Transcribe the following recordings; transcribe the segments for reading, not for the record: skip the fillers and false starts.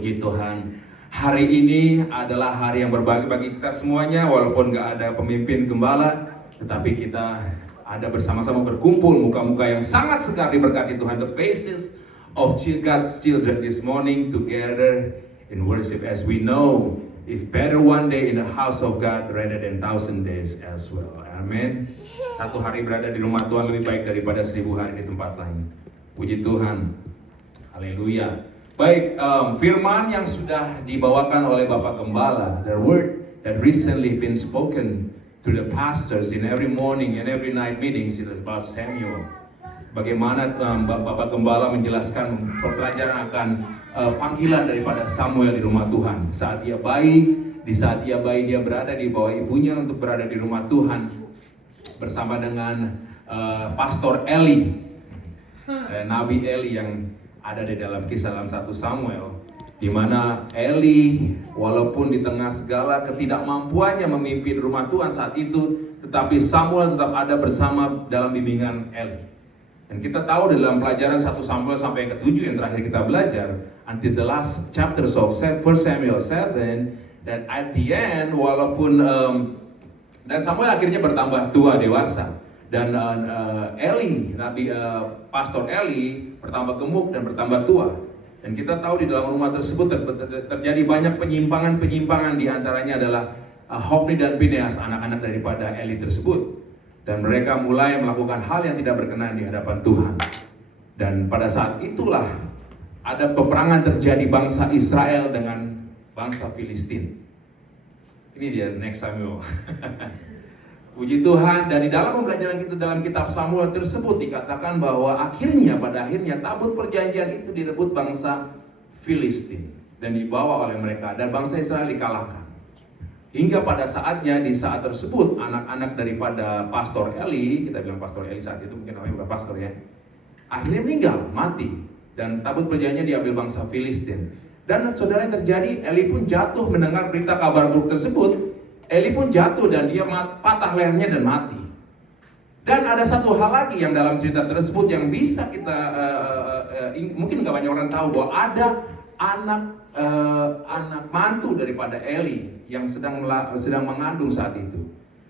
Puji Tuhan, hari ini adalah hari yang berbagi bagi kita semuanya. Walaupun gak ada pemimpin gembala, tetapi kita ada bersama-sama berkumpul, muka-muka yang sangat segar diberkati Tuhan. The faces of God's children this morning together in worship, as we know it's better one day in the house of God rather than 1,000 days as well. Amin. Satu hari berada di rumah Tuhan lebih baik daripada 1,000 hari di tempat lain. Puji Tuhan. Haleluya. Baik, firman yang sudah dibawakan oleh Bapak Gembala, the word that recently been spoken to the pastors in every morning and every night meetings, it is about Samuel. Bagaimana Bapak Gembala menjelaskan pelajaran akan panggilan daripada Samuel di rumah Tuhan. Di saat ia bayi dia berada di bawah ibunya untuk berada di rumah Tuhan bersama dengan Pastor Eli, Nabi Eli yang ada di dalam kisah dalam 1 Samuel, di mana Eli walaupun di tengah segala ketidakmampuannya memimpin rumah Tuhan saat itu, tetapi Samuel tetap ada bersama dalam bimbingan Eli. Dan kita tahu dalam pelajaran 1 Samuel sampai yang ke-7 yang terakhir kita belajar, until the last chapters of 1 Samuel 7, that at the end walaupun dan Samuel akhirnya bertambah tua dewasa, dan Eli, Pastor Eli bertambah gemuk dan bertambah tua. Dan kita tahu di dalam rumah tersebut terjadi banyak penyimpangan di antaranya adalah Hofni dan Pinehas, anak-anak daripada Eli tersebut. Dan mereka mulai melakukan hal yang tidak berkenan di hadapan Tuhan. Dan pada saat itulah ada peperangan terjadi bangsa Israel dengan bangsa Filistin. Ini dia next Samuel. Puji Tuhan, dan di dalam pembelajaran kita dalam kitab Samuel tersebut dikatakan bahwa pada akhirnya tabut perjanjian itu direbut bangsa Filistin dan dibawa oleh mereka, dan bangsa Israel dikalahkan. Hingga pada saatnya, di saat tersebut, anak-anak daripada Pastor Eli, kita bilang Pastor Eli saat itu, mungkin namanya bukan pastor ya, akhirnya meninggal, mati, dan tabut perjanjian diambil bangsa Filistin. Dan saudara yang terjadi, Eli pun jatuh mendengar berita kabar buruk tersebut. Eli pun jatuh dan dia patah lehernya dan mati. Dan ada satu hal lagi yang dalam cerita tersebut yang bisa kita mungkin gak banyak orang tahu, bahwa ada anak mantu daripada Eli yang sedang mengandung saat itu.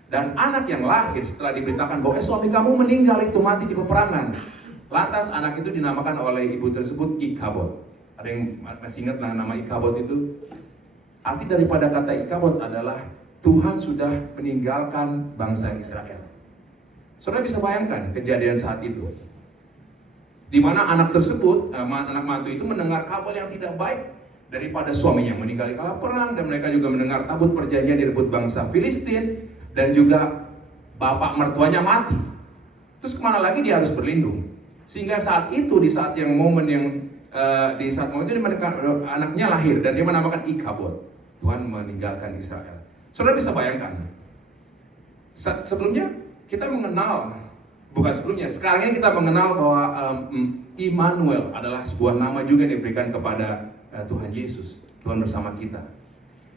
Dan anak yang lahir setelah diberitakan bahwa suami kamu meninggal, itu mati di peperangan. Lantas anak itu dinamakan oleh ibu tersebut Ikabod. Ada yang masih ingat nama Ikabod itu? Arti daripada kata Ikabod adalah Tuhan sudah meninggalkan bangsa Israel. Saudara bisa bayangkan kejadian saat itu, di mana anak tersebut, anak mantu itu mendengar kabar yang tidak baik daripada suaminya meninggal di kala perang, dan mereka juga mendengar tabut perjanjian direbut bangsa Filistin, dan juga bapak mertuanya mati. Terus kemana lagi dia harus berlindung? Sehingga saat itu, di saat momen itu anaknya lahir dan dia menamakan Ikabod. Tuhan meninggalkan Israel. Saudara bisa bayangkan, sekarang ini kita mengenal bahwa Immanuel adalah sebuah nama juga yang diberikan kepada Tuhan Yesus, Tuhan bersama kita.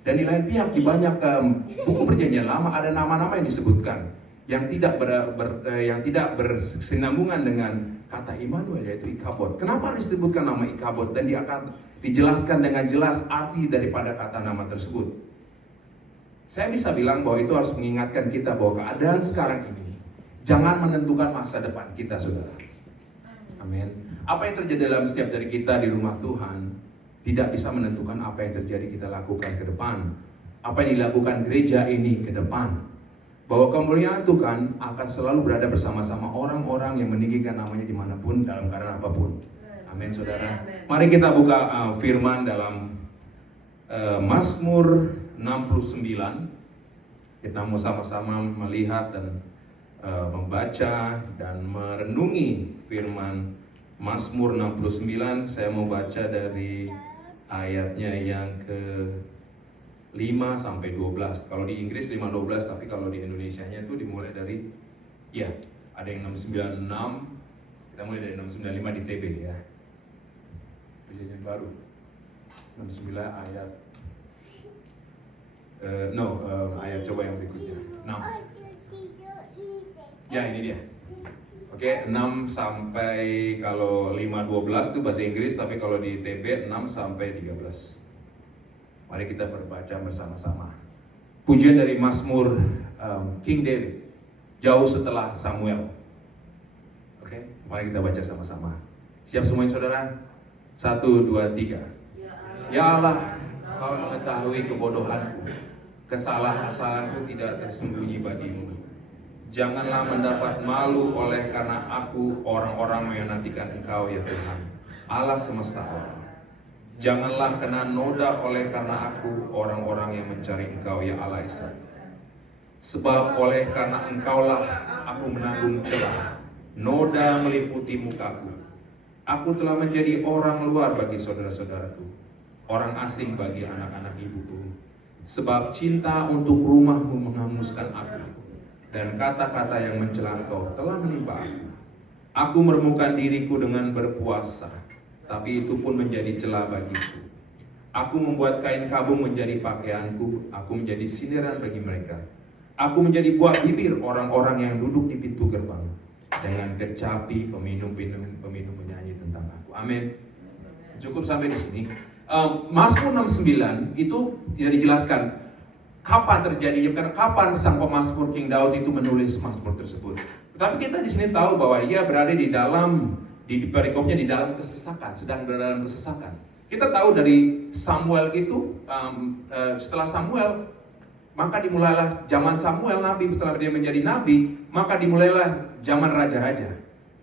Dan di lain pihak, di banyak buku perjanjian lama ada nama-nama yang disebutkan yang tidak bersinambungan dengan kata Immanuel, yaitu Ikabod. Kenapa disebutkan nama Ikabod? Dan dia akan dijelaskan dengan jelas arti daripada kata nama tersebut. Saya bisa bilang bahwa itu harus mengingatkan kita bahwa keadaan sekarang ini jangan menentukan masa depan kita, saudara. Amin. Apa yang terjadi dalam setiap dari kita di rumah Tuhan tidak bisa menentukan apa yang terjadi kita lakukan ke depan. Apa yang dilakukan gereja ini ke depan. Bahwa kemuliaan Tuhan akan selalu berada bersama-sama orang-orang yang meninggikan namanya dimanapun, dalam keadaan apapun. Amin, saudara. Mari kita buka firman dalam Mazmur 69. Kita mau sama-sama melihat dan membaca dan merenungi firman Mazmur 69. Saya mau baca dari ayatnya yang ke 5 sampai 12. Kalau di Inggris 5-12, tapi kalau di Indonesianya itu dimulai dari, ya, ada yang 696. Kita mulai dari 695 di TB ya. Perjanjian baru. 69 ayat ayat coba yang berikutnya 6. Ya, ini dia. Oke, 6 sampai, kalau 5-12 itu bahasa Inggris, tapi kalau di TB 6 sampai 13. Mari kita berbaca bersama-sama. Pujian dari Mazmur King David, jauh setelah Samuel. Oke, mari kita baca sama-sama. Siap semuanya saudara? 1, 2, 3. Ya Allah, Kau mengetahui kebodohanku, kesalahan-kesalahanku tidak tersembunyi bagimu. Janganlah mendapat malu oleh karena aku orang-orang menantikan Engkau ya Tuhan, Allah semesta alam. Janganlah kena noda oleh karena aku orang-orang yang mencari Engkau ya Allah Israel. Sebab oleh karena Engkaulah aku menanggung celah, noda meliputi mukaku. Aku telah menjadi orang luar bagi saudara-saudaraku, orang asing bagi anak-anak ibuku. Sebab cinta untuk rumahmu menghanguskan aku, dan kata-kata yang mencela Engkau telah menimpa aku. Aku meremukan diriku dengan berpuasa, tapi itu pun menjadi celah bagiku. Aku membuat kain kabung menjadi pakaianku, aku menjadi sindiran bagi mereka. Aku menjadi buah bibir orang-orang yang duduk di pintu gerbang. Dengan kecapi peminum menyanyi tentang aku. Amin. Cukup sampai di sini. Mazmur 69 itu tidak dijelaskan kapan terjadinya, karena kapan sang pemazmur King Daud itu menulis mazmur tersebut. Tetapi kita di sini tahu bahwa dia berada di dalam di perikopnya di dalam kesesakan, sedang berada dalam kesesakan. Kita tahu dari Samuel itu, setelah Samuel, maka dimulailah zaman Samuel Nabi. Setelah dia menjadi Nabi, maka dimulailah zaman raja-raja.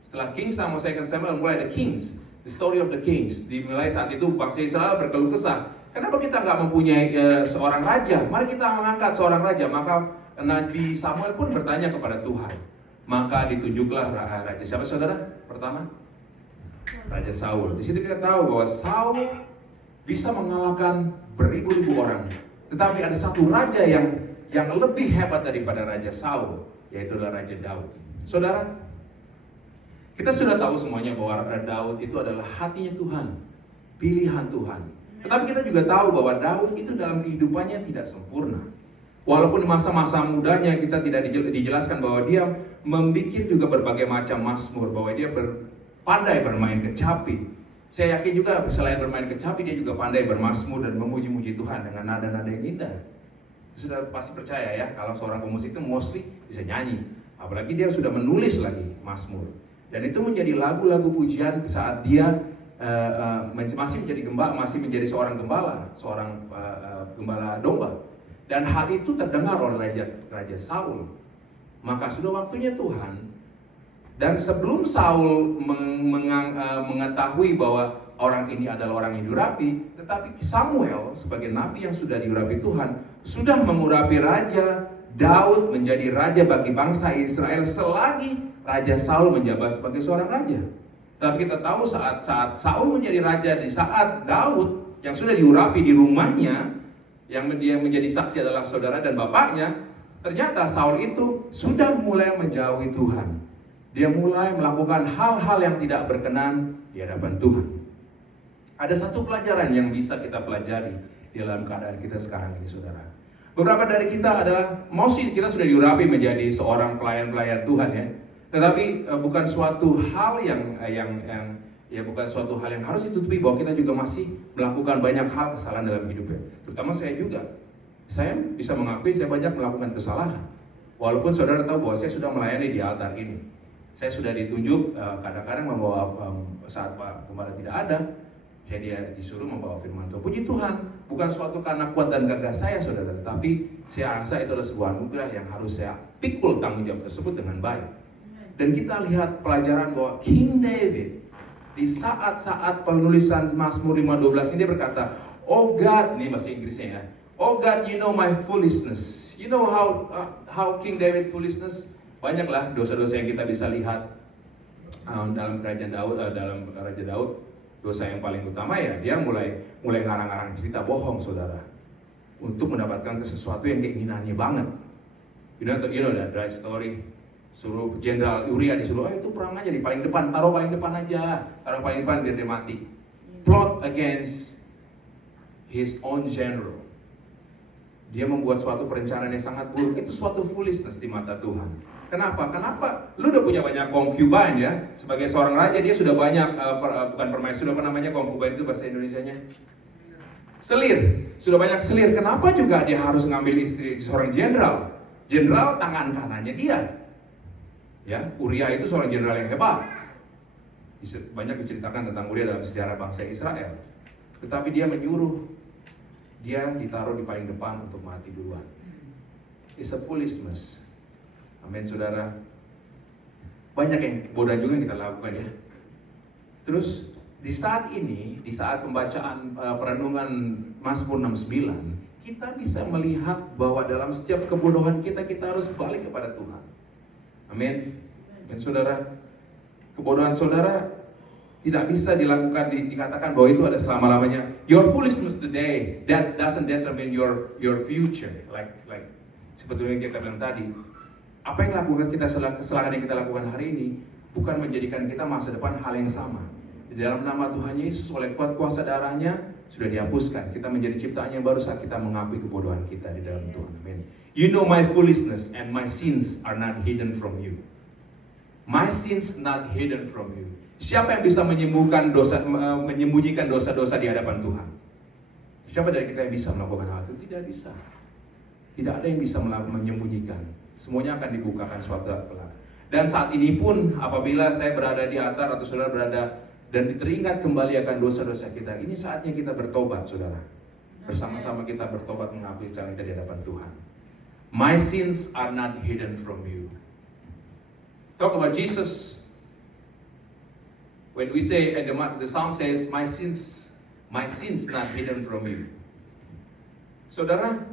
Setelah King Samuel, Second Samuel, mulai the Kings, the story of the Kings. Dimulai saat itu bangsa Israel berkeluh kesah. Kenapa kita nggak mempunyai seorang raja? Mari kita mengangkat seorang raja. Maka Nabi Samuel pun bertanya kepada Tuhan. Maka ditunjuklah raja. Siapa saudara? Pertama? Raja Saul. Di situ kita tahu bahwa Saul bisa mengalahkan beribu-ribu orang. Tetapi ada satu raja yang lebih hebat daripada Raja Saul, yaitu adalah Raja Daud. Saudara, kita sudah tahu semuanya bahwa Daud itu adalah hatinya Tuhan, pilihan Tuhan. Tetapi kita juga tahu bahwa Daud itu dalam kehidupannya tidak sempurna. Walaupun masa-masa mudanya kita tidak dijelaskan bahwa dia membuat juga berbagai macam mazmur, bahwa dia pandai bermain kecapi. Saya yakin juga selain bermain kecapi, dia juga pandai bermazmur dan memuji-muji Tuhan dengan nada-nada yang indah. Sudah pasti percaya ya, kalau seorang pemusik itu mostly bisa nyanyi. Apalagi dia sudah menulis lagi mazmur. Dan itu menjadi lagu-lagu pujian saat dia masih menjadi seorang gembala, gembala domba. Dan hal itu terdengar oleh Raja Saul. Maka sudah waktunya Tuhan. Dan sebelum Saul mengetahui bahwa orang ini adalah orang yang diurapi, tetapi Samuel sebagai nabi yang sudah diurapi Tuhan, sudah mengurapi Raja Daud menjadi raja bagi bangsa Israel selagi Raja Saul menjabat sebagai seorang raja. Tapi kita tahu saat Saul menjadi raja, di saat Daud yang sudah diurapi di rumahnya, yang dia menjadi saksi adalah saudara dan bapaknya, ternyata Saul itu sudah mulai menjauhi Tuhan. Dia mulai melakukan hal-hal yang tidak berkenan di hadapan Tuhan. Ada satu pelajaran yang bisa kita pelajari di dalam keadaan kita sekarang ini, saudara. Beberapa dari kita adalah, mostly kita sudah diurapi menjadi seorang pelayan-pelayan Tuhan ya. Tetapi bukan suatu hal yang harus ditutupi bahwa kita juga masih melakukan banyak hal kesalahan dalam hidupnya. Terutama saya juga. Saya bisa mengakui saya banyak melakukan kesalahan. Walaupun saudara tahu bahwa saya sudah melayani di altar ini. Saya sudah ditunjuk kadang-kadang membawa saat Pak Gembala tidak ada, saya disuruh membawa firman Tuhan. Puji Tuhan, bukan suatu karena kuat dan gagah saya saudara, tetapi saya rasa itu adalah sebuah anugerah yang harus saya pikul tanggung jawab tersebut dengan baik. Dan kita lihat pelajaran bahwa King David di saat-saat penulisan Mazmur 5:12 ini dia berkata, "Oh God," ini bahasa Inggrisnya ya. "Oh God, you know my foolishness." You know how King David foolishness? Banyaklah dosa-dosa yang kita bisa lihat dalam kerajaan Daud, dalam Raja Daud. Dosa yang paling utama ya dia mulai ngarang-ngarang cerita bohong, saudara, untuk mendapatkan sesuatu yang keinginannya banget. You know that right story. Suruh Jenderal Uria disuruh, itu perang aja di paling depan, taruh paling depan biar dia mati. Plot against his own general. Dia membuat suatu perencanaan yang sangat buruk. Itu suatu foolishness di mata Tuhan. Kenapa? Lu udah punya banyak concubine ya. Sebagai seorang raja dia sudah banyak, bukan permaisuri, apa namanya concubine itu bahasa Indonesianya? Selir, sudah banyak selir. Kenapa juga dia harus ngambil istri seorang jenderal? Jenderal tangan kanannya dia. Ya, Uria itu seorang jenderal yang hebat. Banyak diceritakan tentang Uria dalam sejarah bangsa Israel. Tetapi dia menyuruh dia ditaruh di paling depan untuk mati duluan. It's a foolishness. Amin, saudara. Banyak yang bodoh juga yang kita lakukan ya. Terus di saat ini, di saat pembacaan perenungan Mazmur 69, kita bisa melihat bahwa dalam setiap kebodohan kita, kita harus balik kepada Tuhan. Amin. Amin, saudara. Kebodohan saudara tidak bisa dilakukan, dikatakan bahwa itu ada selama-lamanya. Your foolishness today, that doesn't determine your future. Like sebetulnya kita bilang tadi, apa yang lakukan kita, kesalahan yang kita lakukan hari ini, bukan menjadikan kita masa depan hal yang sama. Di dalam nama Tuhan Yesus, oleh kuat kuasa darahnya, sudah dihapuskan. Kita menjadi ciptaan yang baru saat kita mengakui kebodohan kita di dalam Tuhan. Amin. You know my foolishness and my sins are not hidden from you. My sins not hidden from you. Siapa yang bisa menyembuhkan dosa, menyembunyikan dosa-dosa di hadapan Tuhan? Siapa dari kita yang bisa melakukan hal itu? Tidak bisa. Tidak ada yang bisa menyembunyikan. Semuanya akan dibukakan suatu saat kelak. Dan saat ini pun apabila saya berada di altar atau saudara berada dan teringat kembali akan dosa-dosa kita, ini saatnya kita bertobat, saudara. Bersama-sama kita bertobat mengakui cara kita di hadapan Tuhan. My sins are not hidden from you. Talk about Jesus. When we say, and the psalm says, my sins not hidden from you. Saudara,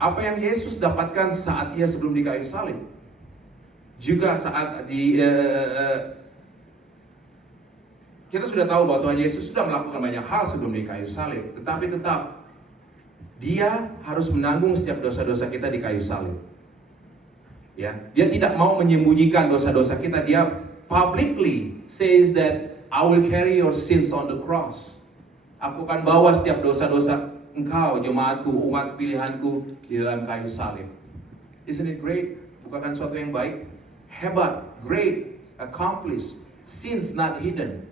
apa yang Yesus dapatkan saat ia sebelum di kayu salib, juga saat kita sudah tahu bahwa Tuhan Yesus sudah melakukan banyak hal sebelum di kayu salib, tetapi tetap dia harus menanggung setiap dosa-dosa kita di kayu salib. Ya, dia tidak mau menyembunyikan dosa-dosa kita. Dia publicly says that I will carry your sins on the cross. Aku akan bawa setiap dosa-dosa engkau, jemaatku, umat pilihanku di dalam kayu salib. Isn't it great? Bukan suatu yang baik? Hebat, great, accomplished, sins not hidden.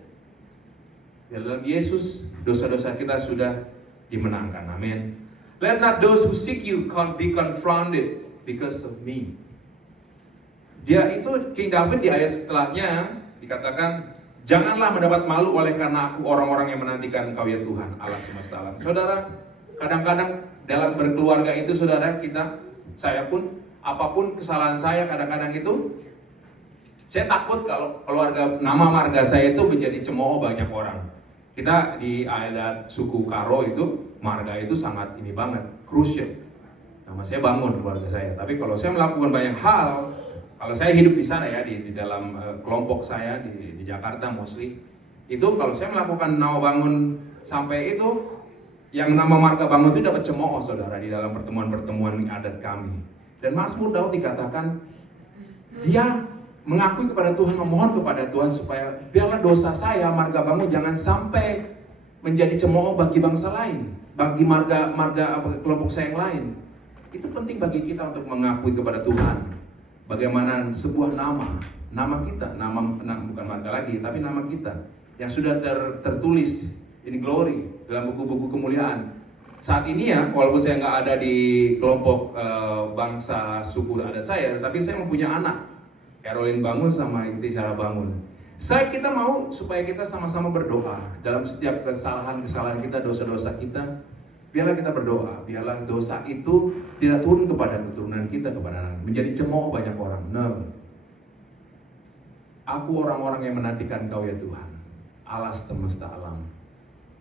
Dalam Yesus, dosa-dosa kita sudah dimenangkan. Amin. Let not those who seek you be confronted because of me. Dia itu, King David di ayat setelahnya dikatakan, janganlah mendapat malu oleh karena aku orang-orang yang menantikan Engkau ya Tuhan Allah semesta alam. Saudara, kadang-kadang dalam berkeluarga itu saudara kita, saya pun, apapun kesalahan saya kadang-kadang itu, saya takut kalau nama marga saya itu menjadi cemooh banyak orang. Kita di adat suku Karo itu, marga itu sangat ini banget, crucial. Nama saya Bangun keluarga saya. Tapi kalau saya melakukan banyak hal, kalau saya hidup di sana ya, di dalam kelompok saya di Jakarta mostly, itu kalau saya melakukan nama Bangun sampai itu, yang nama marga Bangun itu dapat cemooh saudara di dalam pertemuan-pertemuan adat kami. Dan Mazmur Daud dikatakan, dia mengakui kepada Tuhan, memohon kepada Tuhan supaya biarlah dosa saya, marga Bangun, jangan sampai menjadi cemooh bagi bangsa lain, bagi marga kelompok saya yang lain. Itu penting bagi kita untuk mengakui kepada Tuhan bagaimana sebuah nama kita, bukan marga lagi, tapi nama kita yang sudah tertulis in glory dalam buku-buku kemuliaan. Saat ini ya, walaupun saya nggak ada di kelompok bangsa suku adat saya, tapi saya mempunyai anak, Caroline Bangun sama Inti Sarah Bangun. Kita mau supaya kita sama-sama berdoa dalam setiap kesalahan-kesalahan kita, dosa-dosa kita. Biarlah kita berdoa, biarlah dosa itu tidak turun kepada keturunan kita, kepada anak, menjadi cemooh banyak orang. No. Aku orang-orang yang menantikan Kau ya Tuhan, Allah semesta alam.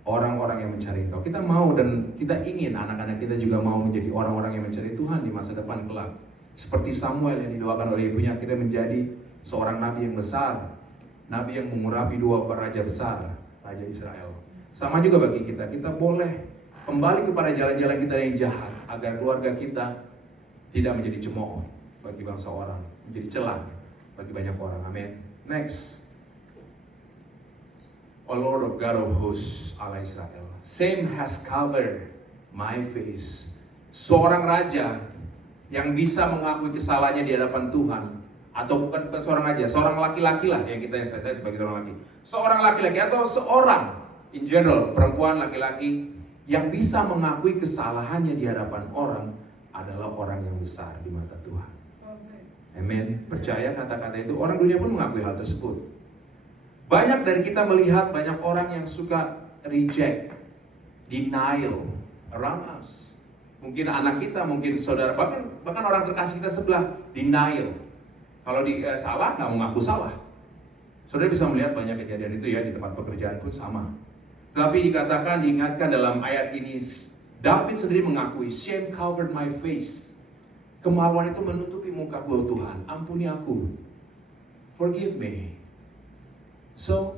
Orang-orang yang mencari Kau. Kita mau dan kita ingin anak-anak kita juga mau menjadi orang-orang yang mencari Tuhan di masa depan kelak. Seperti Samuel yang didoakan oleh ibunya, kita menjadi seorang nabi yang besar, nabi yang mengurapi dua raja besar, raja Israel. Sama juga bagi kita boleh kembali kepada jalan-jalan kita yang jahat, agar keluarga kita tidak menjadi cemooh bagi bangsa orang, menjadi celah bagi banyak orang. Amin. Next. O Lord of God of hosts, Allah Israel, same has covered my face. Seorang raja yang bisa mengakui kesalahannya di hadapan Tuhan, atau bukan seorang raja, seorang laki-laki lah yang saya sebagai seorang laki, seorang laki-laki atau seorang in general, perempuan, laki-laki Yang bisa mengakui kesalahannya di hadapan orang adalah orang yang besar di mata Tuhan. Amin. Percaya kata-kata itu, orang dunia pun mengakui hal tersebut. Banyak dari kita melihat banyak orang yang suka reject, denial around us. Mungkin anak kita, mungkin saudara, bahkan orang terkasih kita sebelah, denial. Kalau salah, nggak mengaku salah. Saudara bisa melihat banyak kejadian itu ya, di tempat pekerjaan pun sama. Tapi dikatakan, diingatkan dalam ayat ini, David sendiri mengakui, shame covered my face. Kemaluan itu menutupi mukaku, Tuhan, ampuni aku. Forgive me. So,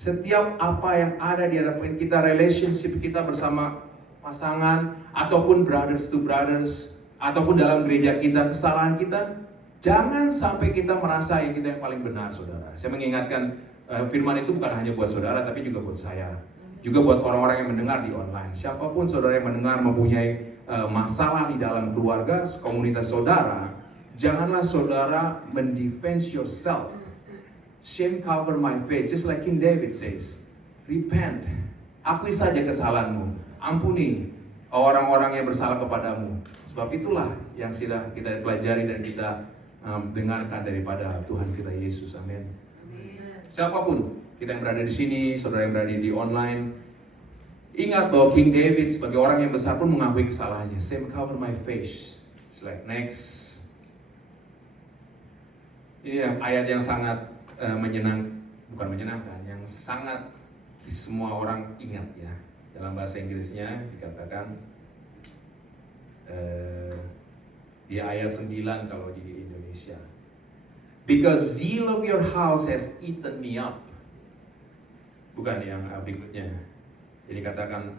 setiap apa yang ada di hadapan kita, relationship kita bersama pasangan, ataupun brothers to brothers, ataupun dalam gereja kita, kesalahan kita, jangan sampai kita merasa yang kita yang paling benar, saudara. Saya mengingatkan, firman itu bukan hanya buat saudara, tapi juga buat saya. Juga buat orang-orang yang mendengar di online. Siapapun saudara yang mendengar mempunyai masalah di dalam keluarga, komunitas saudara, janganlah saudara mendefense yourself. Shame cover my face, just like King David says. Repent, akui saja kesalahanmu, ampuni orang-orang yang bersalah kepadamu. Sebab itulah yang sudah kita pelajari dan kita dengarkan daripada Tuhan kita Yesus. Amin. Siapapun kita yang berada di sini, saudara yang berada di online, ingat bahwa King David sebagai orang yang besar pun mengakui kesalahannya. Shame cover my face. Slide next. Ini ayat yang sangat bukan menyenangkan, yang sangat semua orang ingat ya. Dalam bahasa Inggrisnya dikatakan di ayat 9 kalau di Indonesia. Because zeal of your house has eaten me up. Bukan yang berikutnya. Jadi katakan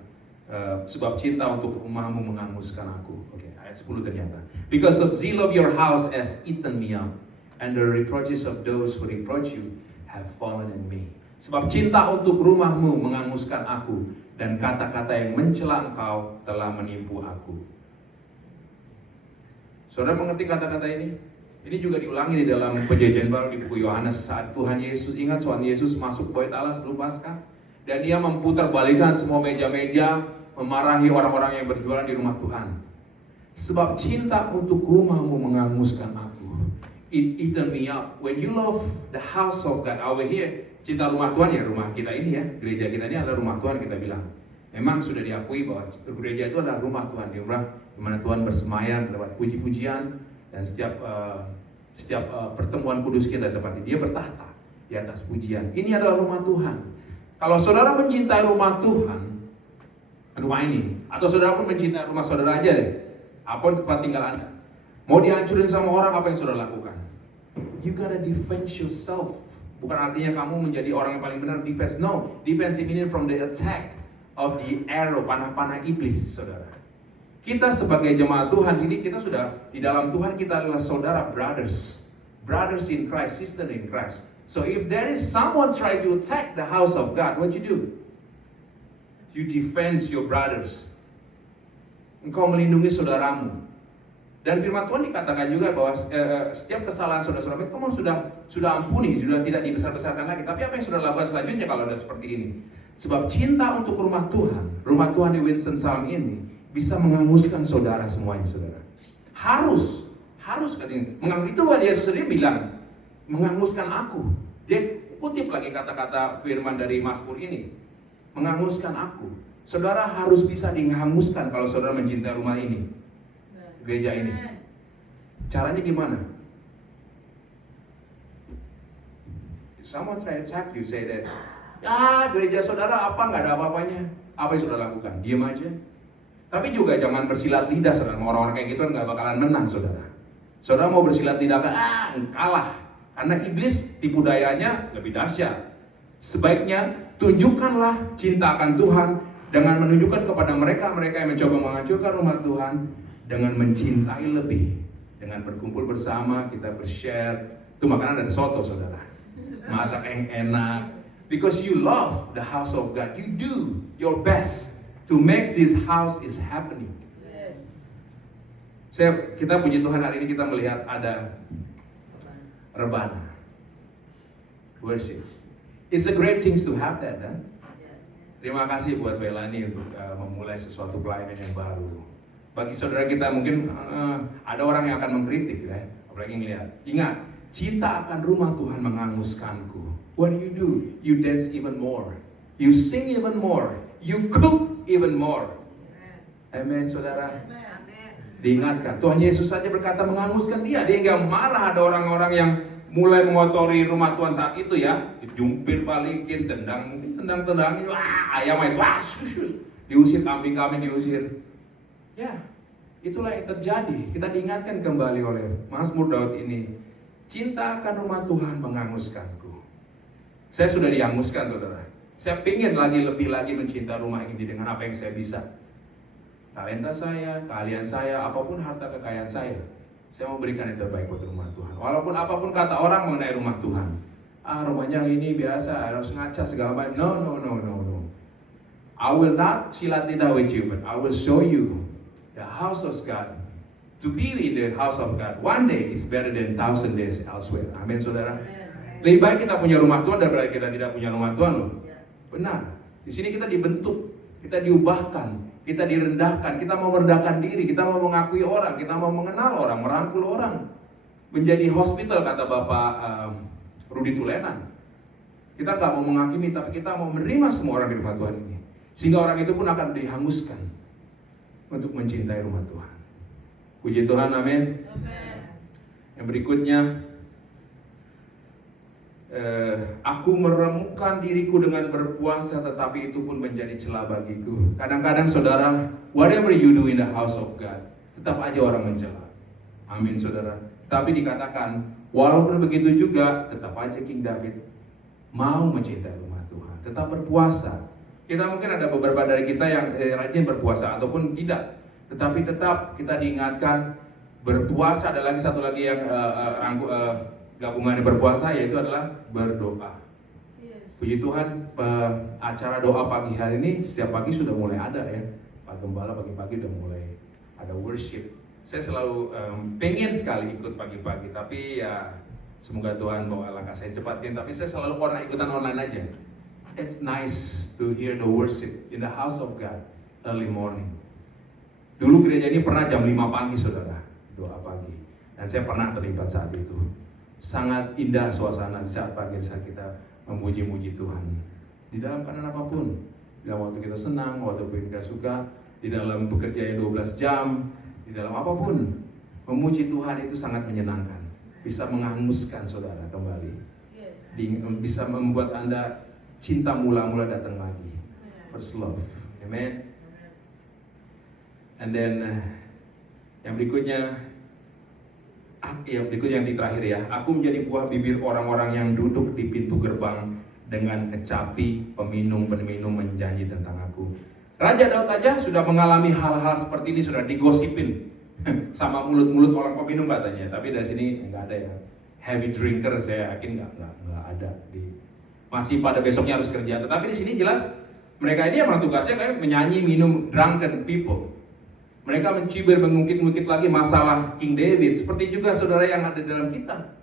sebab cinta untuk rumahmu menghanguskan aku. Oke, ayat 10 ternyata. Because of zeal of your house has eaten me up, and the reproaches of those who reproach you have fallen in me. Sebab cinta untuk rumahmu menghanguskan aku, dan kata-kata yang mencela engkau telah menipu aku. Saudara mengerti kata-kata ini? Ini juga diulangi di dalam Perjanjian Baru di buku Yohanes saat Tuhan Yesus, ingat Tuhan Yesus masuk bait Allah sebelum Paskah, dan dia memutarbalikkan semua meja-meja, memarahi orang-orang yang berjualan di rumah Tuhan. Sebab cinta untuk rumahmu menghanguskan aku. It eaten me up. When you love the house of God over here, cinta rumah Tuhan ya rumah kita ini ya, gereja kita ini adalah rumah Tuhan, kita bilang. Memang sudah diakui bahwa gereja itu adalah rumah Tuhan, di mana Tuhan bersemayam lewat puji-pujian, dan setiap pertemuan kudus kita tempat ini, dia bertahta di atas pujian. Ini adalah rumah Tuhan. Kalau saudara mencintai rumah Tuhan, rumah ini, atau saudara pun mencintai rumah saudara aja deh, apa tempat tinggal Anda, mau dihancurin sama orang, apa yang saudara lakukan? You gotta defend yourself. Bukan artinya kamu menjadi orang yang paling benar, defense. No, defense meaning from the attack of the arrow, panah-panah iblis, saudara. Kita sebagai jemaat Tuhan ini, kita sudah di dalam Tuhan, kita adalah saudara, brothers in Christ, sister in Christ. So if there is someone try to attack the house of God, what you do? You defend your brothers. Engkau melindungi saudaramu. Dan firman Tuhan dikatakan juga bahwa setiap kesalahan saudara-saudara kamu sudah ampuni, sudah tidak dibesar-besarkan lagi. Tapi apa yang sudah lakukan selanjutnya kalau ada seperti ini? Sebab cinta untuk rumah Tuhan di Winston-Salem ini bisa menghanguskan saudara semuanya, saudara. Harus katanya. Itu kan Yesus sendiri bilang, menghanguskan aku. Dia kutip lagi kata-kata firman dari Mazmur ini, menghanguskan aku. Saudara harus bisa dihanguskan kalau saudara mencintai rumah ini, gereja ini. Caranya gimana? Someone try to attack you, say that, gereja saudara apa, nggak ada apa-apanya. Apa yang saudara lakukan? Diam aja. Tapi juga jangan bersilat lidah, saudara. Orang-orang kayak gitu nggak bakalan menang, saudara. Saudara mau bersilat lidah, kalah. Karena iblis tipu dayanya lebih dahsyat. Sebaiknya tunjukkanlah cinta akan Tuhan dengan menunjukkan kepada mereka yang mencoba menghancurkan rumah Tuhan, dengan mencintai lebih, dengan berkumpul bersama, kita bershare. Itu makanan ada soto, saudara. Masak yang enak. Because you love the house of God, you do your best to make this house is happening. Kita puji Tuhan, hari ini kita melihat ada rebana, worship. It's a great thing to have that, huh? Terima kasih buat Belani untuk memulai sesuatu pelayanan yang baru. Bagi saudara kita mungkin ada orang yang akan mengkritik ya, apalagi ngelihat. Ingat, cinta akan rumah Tuhan menghanguskanku. What do? You dance even more. You sing even more. You cook even more. Amen, saudara. Diingatkan, Tuhan Yesus saja berkata menghanguskan dia. Dia nggak marah ada orang-orang yang mulai mengotori rumah Tuhan saat itu ya. Jumpir balikin, tendang, mungkin tendang-tendangin, ayam itu, diusir, kambing-kambing diusir. Ya, itulah yang terjadi. Kita diingatkan kembali oleh Mazmur Daud ini. Cinta akan rumah Tuhan menghanguskanku. Saya sudah dihanguskan, saudara. Saya ingin lebih lagi mencinta rumah ini dengan apa yang saya bisa. Talenta saya, keahlian saya, apapun harta kekayaan saya mau berikan yang terbaik buat rumah Tuhan. Walaupun apapun kata orang mengenai rumah Tuhan. Rumahnya ini biasa, harus ngaca segala macam. No. I will not silat lidah with you, but I will show you the house of God. To be in the house of God one day is better than 1,000 days elsewhere. Amin, saudara. Lebih baik kita punya rumah Tuhan daripada kita tidak punya rumah Tuhan loh. Benar. Di sini kita dibentuk, kita diubahkan, kita direndahkan, kita mau merendahkan diri, kita mau mengakui orang, kita mau mengenal orang, merangkul orang. Menjadi hospital kata Bapak Rudi Tulenan. Kita nggak mau menghakimi, tapi kita mau menerima semua orang di rumah Tuhan ini. Sehingga orang itu pun akan dihanguskan untuk mencintai rumah Tuhan. Puji Tuhan, amin. Yang berikutnya, aku meremukkan diriku dengan berpuasa, tetapi itu pun menjadi celah bagiku. Kadang-kadang saudara, whatever you do in the house of God, tetap aja orang mencela. Amin, saudara. Tapi dikatakan, walaupun begitu juga, tetap aja King David mau mencintai rumah Tuhan, tetap berpuasa. Kita mungkin ada beberapa dari kita yang rajin berpuasa ataupun tidak, tetapi tetap kita diingatkan berpuasa. Ada lagi satu lagi yang gabungan berpuasa, yaitu adalah berdoa. Puji Tuhan, acara doa pagi hari ini setiap pagi sudah mulai ada ya. Pak Gembala pagi-pagi udah mulai ada worship. Saya selalu pengen sekali ikut pagi-pagi, tapi ya semoga Tuhan bawa langkah saya cepatkan. Tapi saya selalu ikutan online aja. It's nice to hear the worship in the house of God early morning. Dulu gereja ini pernah jam 5 pagi saudara, doa pagi. Dan saya pernah terlibat saat itu. Sangat indah suasana saat pagi saat kita memuji-muji Tuhan. Di dalam keadaan apapun, di dalam waktu kita senang, waktu kita suka, di dalam bekerja yang 12 jam, di dalam apapun, memuji Tuhan itu sangat menyenangkan. Bisa menghanguskan saudara kembali. Bisa membuat Anda cinta mula-mula datang lagi. First love. Amen. And then yang berikutnya yang terakhir ya. Aku menjadi buah bibir orang-orang yang duduk di pintu gerbang dengan kecapi peminum-peminum menjanji tentang aku. Raja Daud aja sudah mengalami hal-hal seperti ini, sudah digosipin sama mulut-mulut orang peminum katanya. Tapi dari sini nggak ada ya. Heavy drinker saya yakin nggak ada masih pada besoknya harus kerja. Tetapi di sini jelas mereka ini yang tugasnya kayak menyanyi, minum, drunken people. Mereka mencibir, mengungkit-ungkit lagi masalah King David. Seperti juga saudara yang ada dalam kita.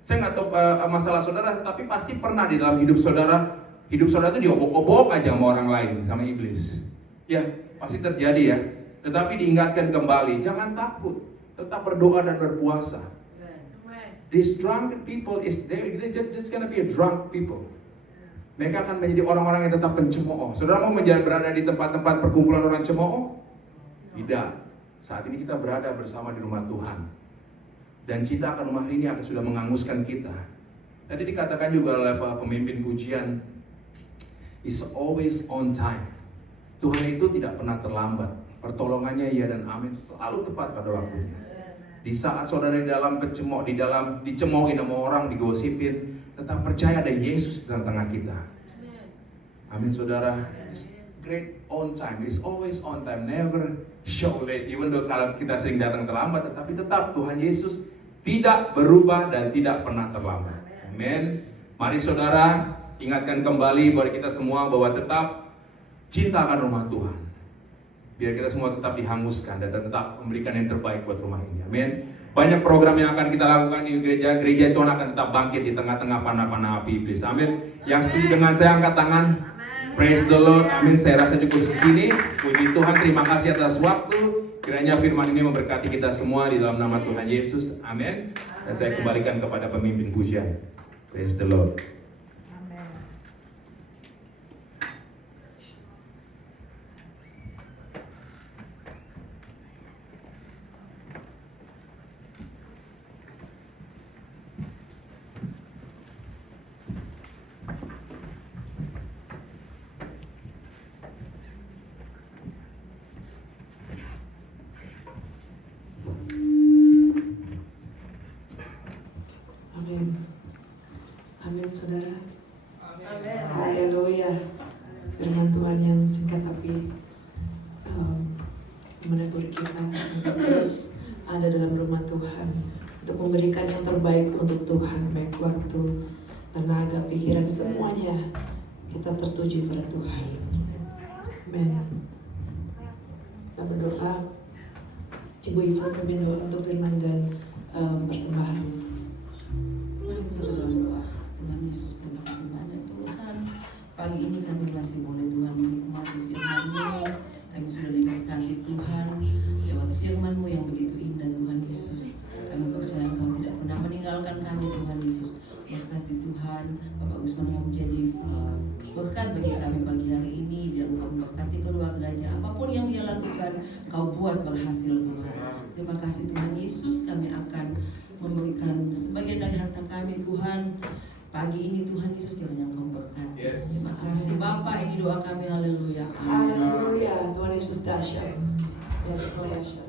Saya nggak tahu masalah saudara, tapi pasti pernah di dalam hidup saudara itu diobok-obok aja sama orang lain, sama iblis. Ya, pasti terjadi ya. Tetapi diingatkan kembali, jangan takut, tetap berdoa dan berpuasa. These drunk people they're just gonna be a drunk people. Mereka akan menjadi orang-orang yang tetap pencemooh. Saudara mau berada di tempat-tempat perkumpulan orang cemooh? Tidak. Saat ini kita berada bersama di rumah Tuhan. Dan cinta akan rumah ini akan sudah menghanguskan kita. Tadi dikatakan juga oleh pemimpin pujian, is always on time. Tuhan itu tidak pernah terlambat. Pertolongannya ya dan amin selalu tepat pada waktunya. Di saat saudara di dalam dicemoohin sama orang, digosipin, tetap percaya ada Yesus di tengah-tengah kita. Amin saudara. It's great on time. It's always on time. Never show late. Even though kalau kita sering datang terlambat, tetapi tetap Tuhan Yesus tidak berubah dan tidak pernah terlambat. Amin. Mari saudara ingatkan kembali buat kita semua bahwa tetap cinta akan rumah Tuhan. Biar kita semua tetap dihanguskan dan tetap memberikan yang terbaik buat rumah ini. Amin. Banyak program yang akan kita lakukan di gereja. Gereja Tuhan akan tetap bangkit di tengah-tengah panah-panah api iblis. Amin. Yang setuju dengan saya angkat tangan. Praise the Lord, amin. Saya rasa cukup di sini. Puji Tuhan, terima kasih atas waktu. Kiranya firman ini memberkati kita semua di dalam nama Tuhan Yesus, amin. Dan saya kembalikan kepada pemimpin pujian. Praise the Lord. Amin. Amin, saudara. Haleluya. Firman Tuhan yang singkat tapi menegur kita untuk terus ada dalam rumah Tuhan, untuk memberikan yang terbaik untuk Tuhan, baik waktu, tenaga, pikiran, semuanya kita tertuju pada Tuhan. Amin. Kita berdoa. Ibu Iva memimpin doa untuk firman dan persembahan. Mari kita berdoa. Tuhan Yesus, terima kasih banyak Tuhan. Pagi ini kami masih boleh Tuhan menikmati firman-Mu. Kami sudah diberkati Tuhan lewat firman-Mu yang begitu indah Tuhan Yesus. Kami percaya Engkau tidak pernah meninggalkan kami Tuhan Yesus. Berkati Tuhan Bapak Gusman yang menjadi berkat bagi kami pagi hari ini. Biar Engkau memberkati keluarganya. Apapun yang dia lakukan, Engkau buat berhasil Tuhan. Terima kasih Tuhan Yesus. Kami akan memberikan sebagian dari harta kami Tuhan. Pagi ini Tuhan Yesus kiranya Engkau berkati. Terima kasih Bapa, ini doa kami. Haleluya. Haleluya. Tuhan Yesus dahsyat. Ya, Tuhan dahsyat.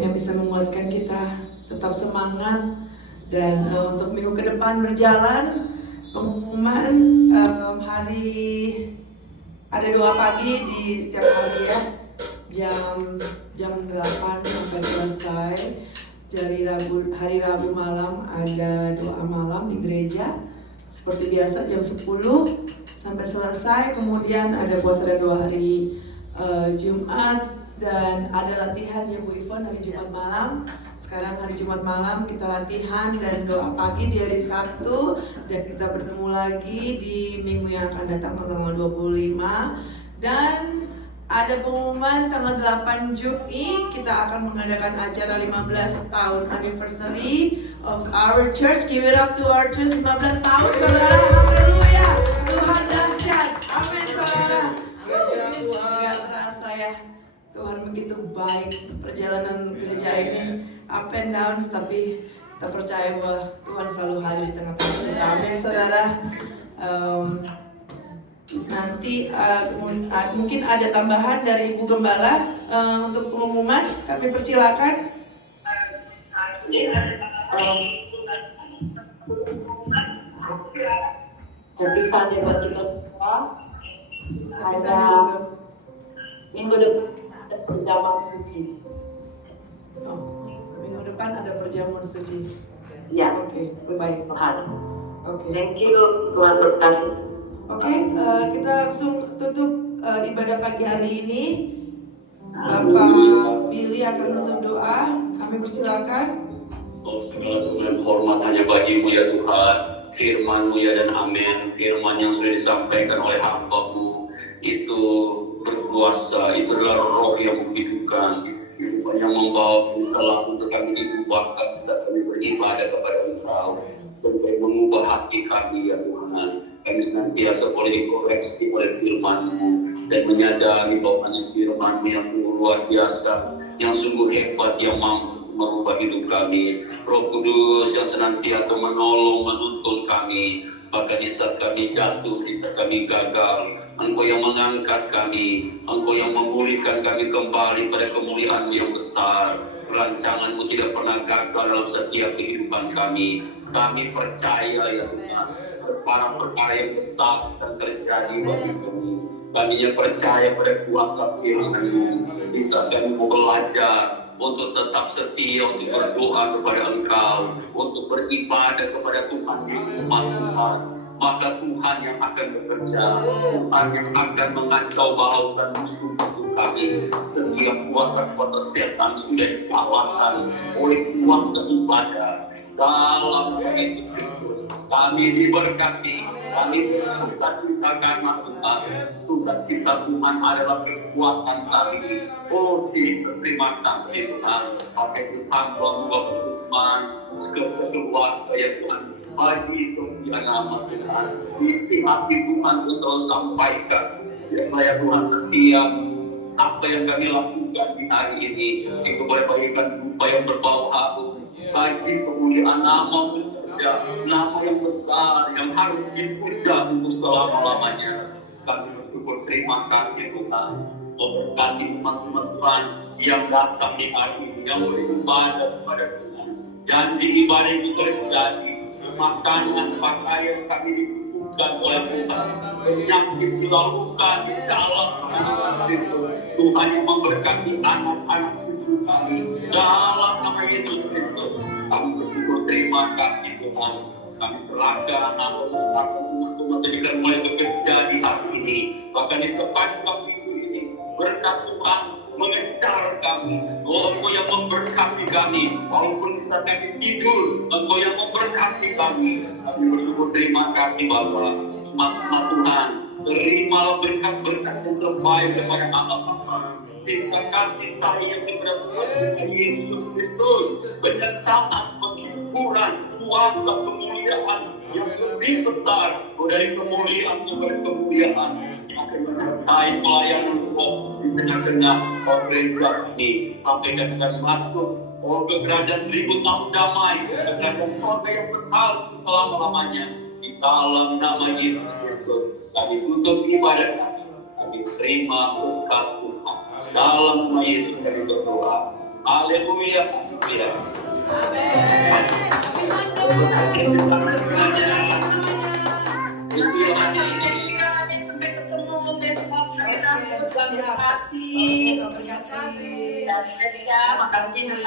yang bisa menguatkan kita tetap semangat. Dan untuk minggu ke depan berjalan, pengumuman hari ada doa pagi di setiap hari ya, jam 8 sampai selesai. Hari Rabu malam ada doa malam di gereja seperti biasa jam 10 sampai selesai. Kemudian ada puasa dan doa hari Jumat, dan ada latihan ya Bu Ivon hari Jumat malam. Sekarang hari Jumat malam kita latihan dan doa pagi di hari Sabtu, dan kita bertemu lagi di minggu yang akan datang tanggal 25. Dan ada pengumuman tanggal 8 Juni kita akan mengadakan acara 15 tahun anniversary of our church. Give it up to our church, 15 tahun saudara. Haleluya. Tuhan dahsyat. Amin saudara. Gak terasa ya, Tuhan begitu baik. Perjalanan gereja ini up and down, tapi kita percaya bahwa Tuhan selalu hadir di tengah-tengah kita. Amin saudara. Nanti mungkin ada tambahan dari Ibu Gembala untuk pengumuman. Kami persilakan. Kepisahnya buat kita semua. Ada minggu depan ada perjamuan suci. Minggu depan ada perjamuan suci. Ya, Oke, baik. Oke. Thank you, Tuhan berkati. Oke, kita langsung tutup ibadah pagi hari ini. Bapak Billy akan menutup doa. Kami persilakan. Segala kemuliaan hormat hanya bagi-Mu ya Tuhan. Firman-Mu ya dan amin. Firman yang sudah disampaikan oleh hamba-Mu itu berkuasa, itu adalah roh yang menghidupkan, yang membawa kesalahan untuk kami diubahkan, bisa kami beribadah kepada Engkau, dan mengubah hati kami ya Tuhan. Kami senantiasa boleh dikoreksi oleh firman-Mu dan menyadari bahwa hanya firman-Mu yang sungguh luar biasa, yang sungguh hebat, yang mampu merubah hidup kami. Roh Kudus yang senantiasa menolong, menuntun kami, bahkan di saat kami jatuh, di saat kami gagal, Engkau yang mengangkat kami, Engkau yang memulihkan kami kembali pada kemuliaan yang besar. Rancangan-Mu tidak pernah gagal dalam setiap kehidupan kami. Kami percaya ya Tuhan, perkara-perkara yang besar akan terjadi bagi kami. Kami yang percaya pada kuasa firman-Mu. Di saat kami mau belajar untuk tetap setia, untuk berdoa kepada Engkau, untuk beribadah kepada Tuhan di rumah Tuhan, maka Tuhan yang akan bekerja, Tuhan yang akan mengacau balau dan menuntut kami. Setiap kuasa-kuasa setan sudah dikalahkan oleh kuasa ibadah dalam Yesus Kristus. Kami diberkati, kami bersuka karena Tuhan. Sukacita Tuhan adalah kekuatan kami. Oh, terima kasih Tuhan. Pakai Tuhan membuat Tuhan keluarga ya Tuhan. Bagi kemuliaan nama Tuhan. Isi hati Tuhan untuk sampaikan. Ya Tuhan, setiap apa yang kami lakukan di hari ini, itu boleh bagikan rupa yang berbau harum. Bagi kemuliaan nama nama yang besar yang harus dipuja untuk selama-lamanya. Kami bersyukur, terima kasih Tuhan. Memberkati umat-umat Tuhan yang datang di hari ini, yang beribadah kepada Tuhan. Dan di ibadah itu terjadi makanan, pakaian kami dibutuhkan oleh Tuhan. Penyakit dilakukan di dalam itu. Tuhan yang memberkati anak-anak cucu kami dalam nama Yesus Kristus. Kami bersyukur, terima kasih Tuhan. Kami serahkan nama Tuhan teman-teman jadikan mulai bekerja di hari ini, bahkan di tempat kami ini. Berkat Tuhan mengejar kami. Engkau yang memberkati kami, walaupun bisa kami tidur, Engkau yang memberkati kami. Kami bersyukur, terima kasih Bapa. Umat Tuhan, terimalah berkat-berkat yang terbaik kepada anak-anak. Terima kasih sayang kepada Tuhan Yesus Kristus, penyertaan, penghiburan, kuasa, kemuliaan yang lebih besar dari kemuliaan kepada kemuliaan yang akan menyertai pelayanan Engkau di tengah-tengah gereja ini, sampai dengan masuk ke kerajaan 1000 tahun damai, kerajaan surga yang kekal selama-lamanya. Di dalam nama Yesus Kristus kami tutup ibadah kami terima berkat Tuhan. Dalam nama Yesus kami berdoa. Haleluya. Ya. Amin. Kita sampai semuanya. Itu yang ada ini. Sampai ketemu besok. Kita Oke, berkati. siap. Oke, Tuhan berkati. Dan makasih.